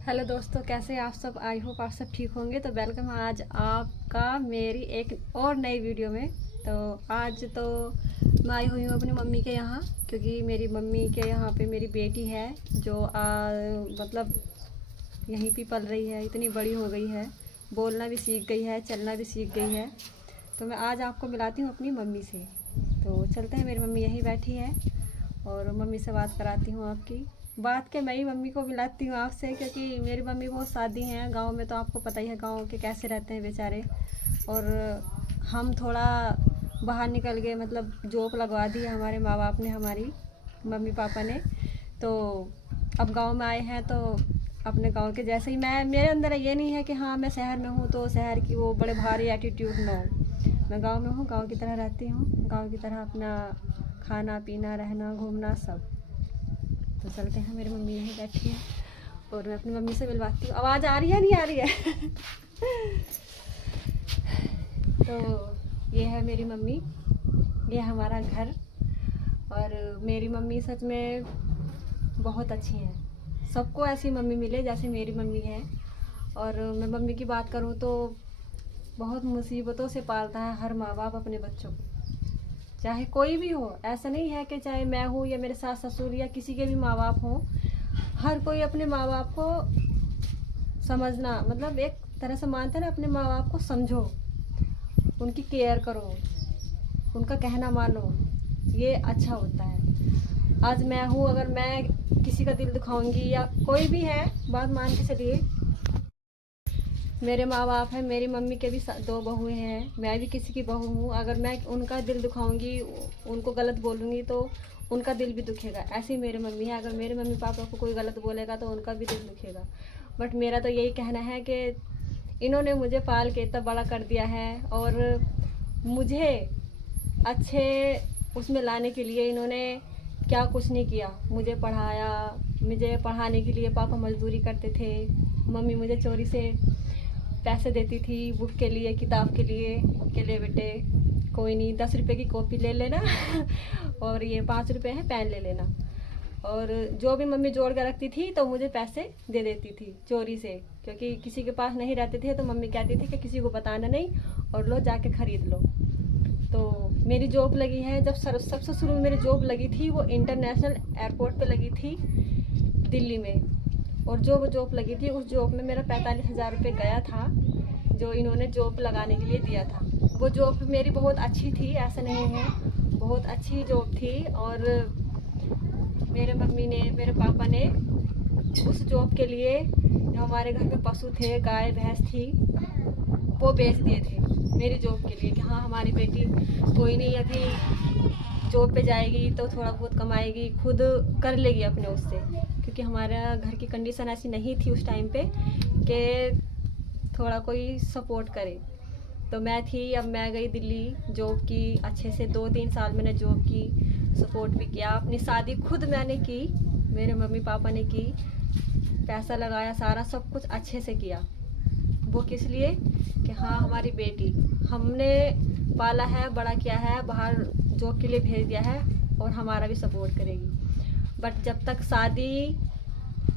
Hello दोस्तों, कैसे हैं आप सब। आई होप आप सब ठीक होंगे। तो वेलकम आज आपका मेरी एक और नई वीडियो में। तो आज तो मैं आई हुई हूँ अपनी मम्मी के यहाँ, क्योंकि मेरी मम्मी के यहाँ पे मेरी बेटी है जो मतलब यहीं पे पल रही है, इतनी बड़ी हो गई है, बोलना भी सीख गई है, चलना भी सीख गई है। तो मैं आज आपको मिलाती हूँ अपनी मम्मी से। तो चलते हैं, मेरी मम्मी यहीं बैठी है और मम्मी से बात कराती हूँ आपकी। बात के मैं ही मम्मी को मिलाती हूँ आपसे, क्योंकि मेरी मम्मी बहुत सादी हैं। गांव में तो आपको पता ही है गांव के कैसे रहते हैं बेचारे। और हम थोड़ा बाहर निकल गए, मतलब जॉब लगवा दी है हमारे माँ बाप ने, हमारी मम्मी पापा ने। तो अब गांव में आए हैं तो अपने गांव के जैसे ही मैं, मेरे अंदर ये नहीं है कि हाँ मैं शहर में हूँ तो शहर की वो बड़े भारी एटीट्यूड ना हो। मैं गांव में हूँ, गांव की तरह रहती हूँ, गांव की तरह अपना खाना पीना रहना घूमना सब। तो चलते हैं, मेरी मम्मी यहीं बैठी है और मैं अपनी मम्मी से मिलवाती हूँ। आवाज़ आ रही है नहीं आ रही है? तो ये है मेरी मम्मी, ये हमारा घर। और मेरी मम्मी सच में बहुत अच्छी हैं। सबको ऐसी मम्मी मिले जैसे मेरी मम्मी है। और मैं मम्मी की बात करूँ तो बहुत मुसीबतों से पालता है हर माँ बाप अपने बच्चों को, चाहे कोई भी हो। ऐसा नहीं है कि चाहे मैं हूँ या मेरे सास ससुर या किसी के भी माँ बाप हों, हर कोई अपने माँ बाप को समझना, मतलब एक तरह से मानते हैं ना, अपने माँ बाप को समझो, उनकी केयर करो, उनका कहना मानो, ये अच्छा होता है। आज मैं हूँ, अगर मैं किसी का दिल दुखाऊंगी या कोई भी है, बात मान के चलिए, मेरे माँ बाप हैं, मेरी मम्मी के भी दो बहुएं हैं, मैं भी किसी की बहू हूँ। अगर मैं उनका दिल दुखाऊंगी, उनको गलत बोलूँगी तो उनका दिल भी दुखेगा। ऐसी मेरी मम्मी है, अगर मेरे मम्मी पापा को कोई गलत बोलेगा तो उनका भी दिल दुखेगा। बट मेरा तो यही कहना है कि इन्होंने मुझे पाल के इतना बड़ा कर दिया है और मुझे अच्छे उसमें लाने के लिए इन्होंने क्या कुछ नहीं किया। मुझे पढ़ाया, मुझे पढ़ाने के लिए पापा मजदूरी करते थे, मम्मी मुझे चोरी से पैसे देती थी बुक के लिए, किताब के लिए, के लिए बेटे कोई नहीं 10 रुपए की कॉपी ले लेना और ये 5 रुपए है पेन ले लेना। और जो भी मम्मी जोड़ कर रखती थी तो मुझे पैसे दे देती थी चोरी से, क्योंकि किसी के पास नहीं रहते थे तो मम्मी कहती थी कि किसी को बताना नहीं और लो जाके खरीद लो। तो मेरी जॉब लगी है, जब सबसे शुरू में मेरी जॉब लगी थी वो इंटरनेशनल एयरपोर्ट पे लगी थी दिल्ली में। और जो वो जॉब लगी थी उस जॉब में मेरा 45,000 रुपये गया था, जो इन्होंने जॉब लगाने के लिए दिया था। वो जॉब मेरी बहुत अच्छी थी, ऐसा नहीं है, बहुत अच्छी जॉब थी। और मेरे मम्मी ने, मेरे पापा ने उस जॉब के लिए, जो हमारे घर में पशु थे, गाय भैंस थी, वो बेच दिए थे मेरी जॉब के लिए कि हाँ हमारी बेटी कोई नहीं अभी जॉब पे जाएगी तो थोड़ा बहुत कमाएगी, खुद कर लेगी अपने उससे, क्योंकि हमारा घर की कंडीशन ऐसी नहीं थी उस टाइम पे कि थोड़ा कोई सपोर्ट करे। तो मैं थी, अब मैं गई दिल्ली जॉब की, अच्छे से 2-3 साल मैंने जॉब की, सपोर्ट भी किया, अपनी शादी खुद मैंने की, मेरे मम्मी पापा ने की, पैसा लगाया, सारा सब कुछ अच्छे से किया। वो किस लिए कि हाँ हमारी बेटी हमने पाला है, बड़ा किया है, बाहर जॉब के लिए भेज दिया है और हमारा भी सपोर्ट करेगी। बट जब तक शादी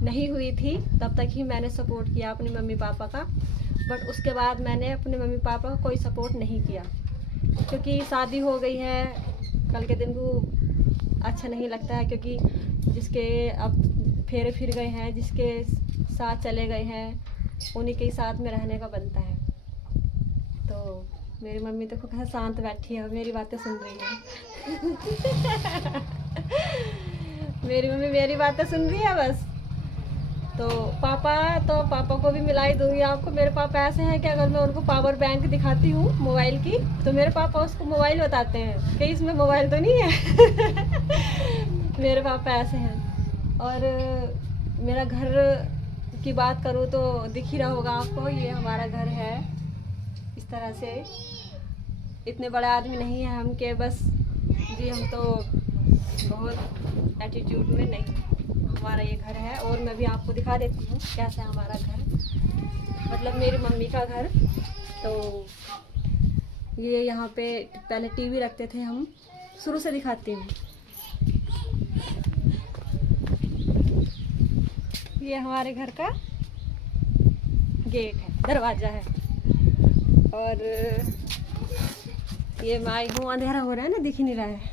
नहीं हुई थी तब तक ही मैंने सपोर्ट किया अपने मम्मी पापा का। बट उसके बाद मैंने अपने मम्मी पापा का कोई सपोर्ट नहीं किया, क्योंकि शादी हो गई है, कल के दिन को अच्छा नहीं लगता है, क्योंकि जिसके अब फेरे फिर गए हैं, जिसके साथ चले गए हैं, उन्हीं के साथ में रहने का बनता है। तो मेरी मम्मी देखो कैसे शांत बैठी है और मेरी बातें सुन रही है मेरी मम्मी मेरी बातें सुन रही है बस। तो पापा को भी मिलाई दूंगी आपको। मेरे पापा ऐसे हैं कि अगर मैं उनको पावर बैंक दिखाती हूँ मोबाइल की तो मेरे पापा उसको मोबाइल बताते हैं कि इसमें मोबाइल तो नहीं है मेरे पापा ऐसे हैं। और मेरा घर की बात करूँ तो दिख ही रहा होगा आपको, ये हमारा घर है इस तरह से। इतने बड़े आदमी नहीं है हम के बस जी, हम तो बहुत एटीट्यूड में नहीं, हमारा ये घर है। और मैं भी आपको दिखा देती हूँ कैसा है हमारा घर, मतलब मेरी मम्मी का घर। तो ये यहाँ पे पहले टीवी रखते थे हम, शुरू से दिखाती हूँ। ये हमारे घर का गेट है, दरवाज़ा है। और ये मैं आई हूँ, अंधेरा हो रहा है ना, दिख ही नहीं रहा है।